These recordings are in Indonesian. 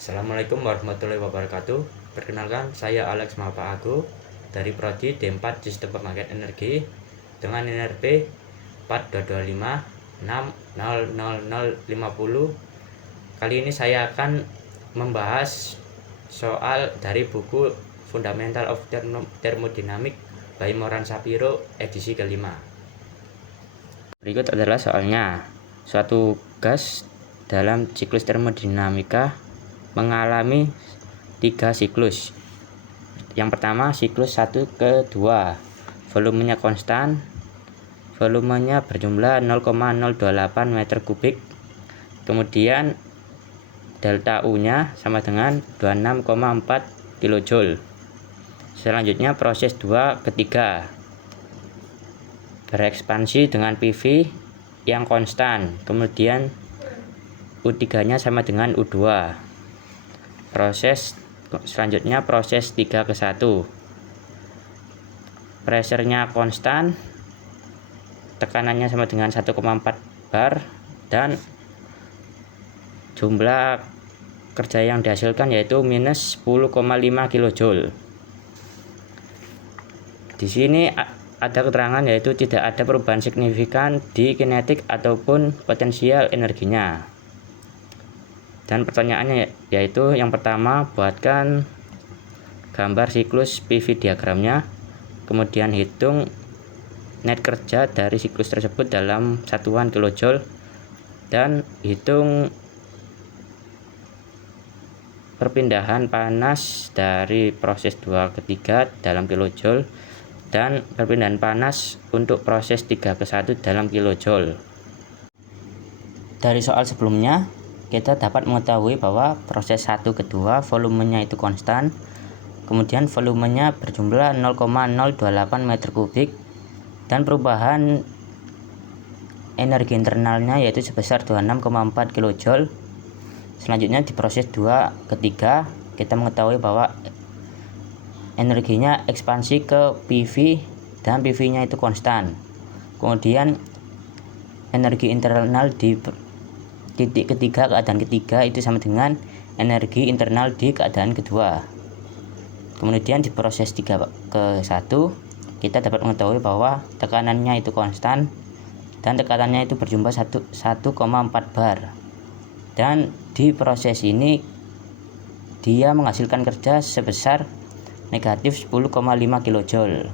Assalamualaikum warahmatullahi wabarakatuh. Perkenalkan, saya Alex Mapaago dari Prodi D4 Sistem Pembangkit Energi dengan NRP 4.25.6.00050. Kali ini saya akan membahas soal dari buku Fundamental of Thermodynamics by Moran Shapiro edisi kelima. Berikut adalah soalnya. Suatu gas dalam siklus termodinamika mengalami 3 siklus. Yang pertama siklus 1 ke 2, volumenya konstan, volumenya berjumlah 0,028 meter kubik, kemudian delta U nya sama dengan 26,4 kilojoule. Selanjutnya proses 2 ke 3, berekspansi dengan PV yang konstan, kemudian U3 nya sama dengan U2. Proses selanjutnya proses 3 ke 1, pressure-nya konstan, tekanannya sama dengan 1,4 bar, dan jumlah kerja yang dihasilkan yaitu minus 10,5 kilojoule. Di sini ada keterangan yaitu tidak ada perubahan signifikan di kinetik ataupun potensial energinya. Dan pertanyaannya yaitu yang pertama, buatkan gambar siklus PV diagramnya, kemudian hitung net kerja dari siklus tersebut dalam satuan kilojoule, dan hitung perpindahan panas dari proses 2 ke 3 dalam kilojoule dan perpindahan panas untuk proses 3 ke 1 dalam kilojoule. Dari soal sebelumnya kita dapat mengetahui bahwa proses 1 ke 2 volumenya itu konstan, kemudian volumenya berjumlah 0,028 meter kubik, dan perubahan energi internalnya yaitu sebesar 26,4 kilojoule. Selanjutnya di proses 2 ke 3 kita mengetahui bahwa energinya ekspansi ke PV dan PV nya itu konstan. Kemudian energi internal di titik ketiga, keadaan ketiga itu sama dengan energi internal di keadaan kedua. Kemudian di proses 3 ke 1 kita dapat mengetahui bahwa tekanannya itu konstan dan tekanannya itu berjumlah 1,4 bar. Dan di proses ini dia menghasilkan kerja sebesar negatif 10,5 kilojoule.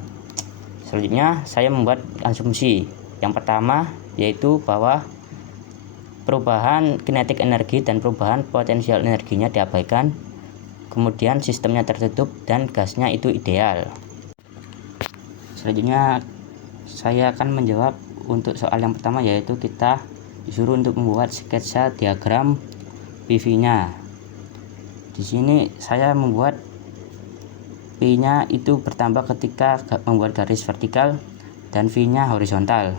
Selanjutnya saya membuat asumsi. Yang pertama yaitu bahwa perubahan kinetik energi dan perubahan potensial energinya diabaikan, kemudian sistemnya tertutup dan gasnya itu ideal. Selanjutnya saya akan menjawab untuk soal yang pertama, yaitu kita disuruh untuk membuat sketsa diagram PV-nya. Di sini saya membuat P-nya itu bertambah ketika membuat garis vertikal dan V-nya horizontal.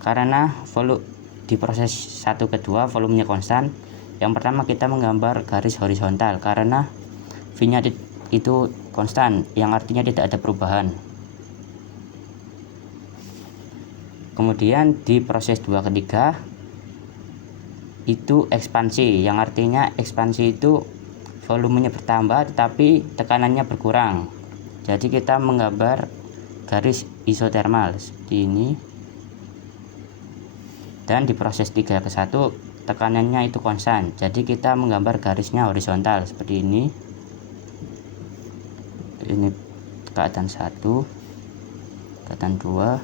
Karena di proses 1 ke 2 volumenya konstan, yang pertama kita menggambar garis horizontal karena V-nya itu konstan, yang artinya tidak ada perubahan. Kemudian di proses 2 ke 3 itu ekspansi, yang artinya ekspansi itu volumenya bertambah tetapi tekanannya berkurang. Jadi kita menggambar garis isotermal seperti ini. Dan di proses 3 ke 1 tekanannya itu konstan, jadi kita menggambar garisnya horizontal seperti ini. Ini keadaan 1, keadaan 2,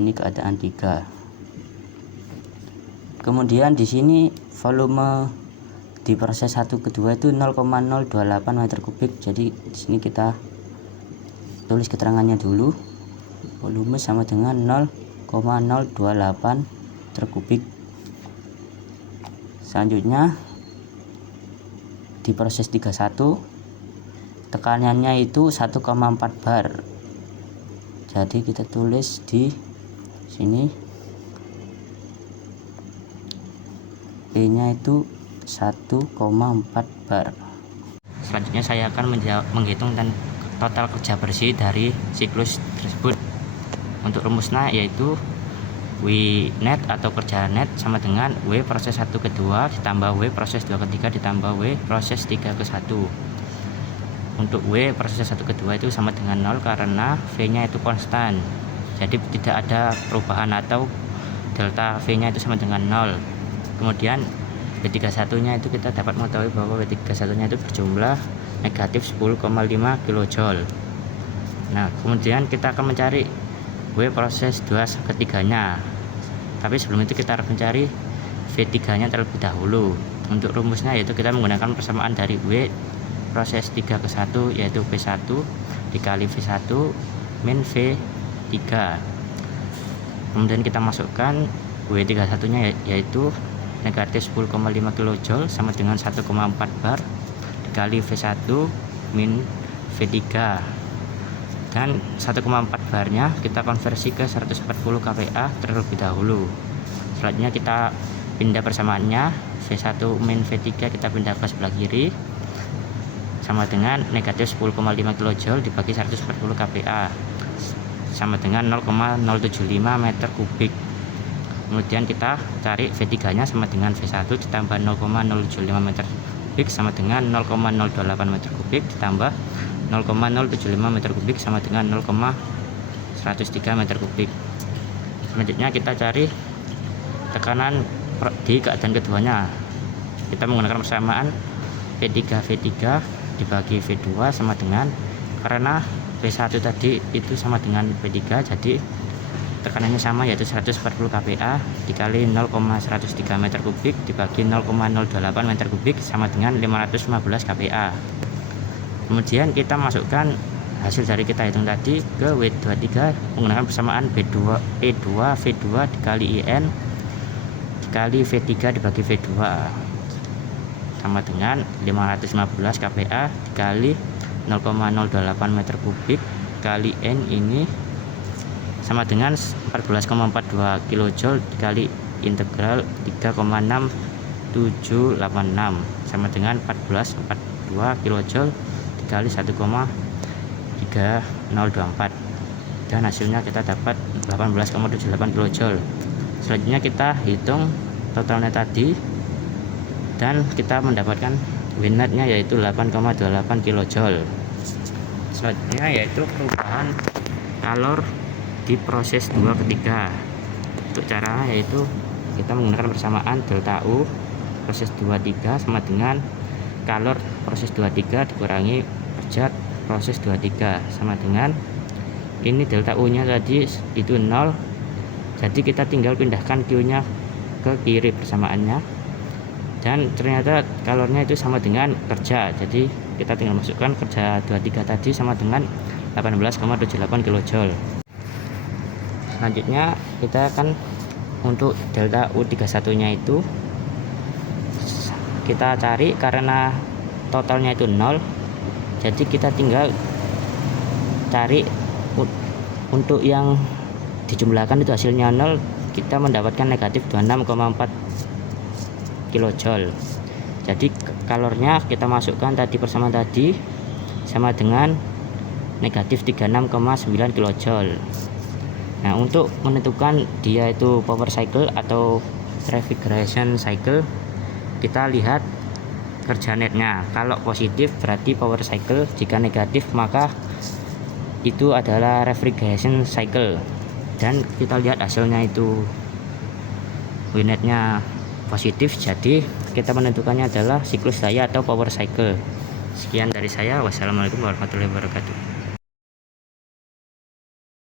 ini keadaan 3. Kemudian di sini volume di proses 1 ke 2 itu 0,028 meter kubik. Jadi di sini kita tulis keterangannya dulu. Volume sama dengan 0,028 meter kubik. Selanjutnya di proses 31 tekanannya itu 1,4 bar. Jadi kita tulis di sini P nya itu 1,4 bar. Selanjutnya saya akan menghitung dan total kerja bersih dari siklus tersebut. Untuk rumusnya yaitu W net atau kerja net sama dengan W proses 1 ke 2 ditambah W proses 2 ke 3 ditambah W proses 3 ke 1. Untuk W proses 1 ke 2 itu sama dengan 0 karena V nya itu konstan, jadi tidak ada perubahan atau delta V nya itu sama dengan 0. Kemudian W31 nya itu kita dapat mengetahui bahwa W31 nya itu berjumlah negatif 10,5 kJ. Nah, kemudian kita akan mencari W proses 2 ketiganya, tapi sebelum itu kita harus mencari V3 nya terlebih dahulu. Untuk rumusnya yaitu kita menggunakan persamaan dari W proses 3 ke 1 yaitu V1 dikali V1 min V3. Kemudian kita masukkan W31 nya yaitu negatif 10,5 kJ sama dengan 1,4 bar dikali V1 min V3, dan 1,4 barnya kita konversi ke 140 kPa terlebih dahulu. Selanjutnya kita pindah persamaannya, V1 min V3 kita pindah ke sebelah kiri sama dengan negatif 10,5 kJ dibagi 140 kPa sama dengan 0,075 meter kubik. Kemudian kita cari V3 nya sama dengan V1 ditambah 0,075 meter kubik sama dengan 0,028 meter kubik ditambah 0,075 meter kubik sama dengan 0,103 meter kubik. Selanjutnya kita cari tekanan di keadaan keduanya. Kita menggunakan persamaan V3 dibagi V2 sama dengan, karena V1 tadi itu sama dengan V3 jadi tekanannya sama yaitu 140 kPa dikali 0,103 meter kubik dibagi 0,028 meter kubik sama dengan 515 kPa. Kemudian kita masukkan hasil dari kita hitung tadi ke W23 menggunakan persamaan E2 V2 dikali IN dikali V3 dibagi V2 sama dengan 515 kPa dikali 0,028 meter kubik kali N ini sama dengan 14,42 kJ dikali integral 3,6786 sama dengan 14,42 kJ dikali 1,3024, dan hasilnya kita dapat 18,78 kJ. Selanjutnya kita hitung totalnya tadi dan kita mendapatkan W-net-nya yaitu 8,28 kJ. Selanjutnya yaitu perubahan kalor di proses 2 ketiga. Untuk caranya yaitu kita menggunakan persamaan delta U proses 23 sama dengan kalor proses 23 dikurangi kerja proses 23 sama dengan ini delta U nya tadi itu 0, jadi kita tinggal pindahkan Q nya ke kiri persamaannya, dan ternyata kalornya itu sama dengan kerja, jadi kita tinggal masukkan kerja 23 tadi sama dengan 18,78 kJ. Selanjutnya kita akan untuk delta U31 nya itu kita cari karena totalnya itu 0, jadi kita tinggal cari untuk yang dijumlahkan itu hasilnya 0, kita mendapatkan negatif 26,4 kJ. Jadi kalornya kita masukkan tadi persamaan tadi sama dengan negatif 36,9 kJ. Nah, untuk menentukan dia itu power cycle atau refrigeration cycle, kita lihat kerja netnya. Kalau positif berarti power cycle, jika negatif maka itu adalah refrigeration cycle. Dan kita lihat hasilnya itu W-net nya positif, jadi kita menentukannya adalah siklus daya atau power cycle. Sekian dari saya, wassalamualaikum warahmatullahi wabarakatuh.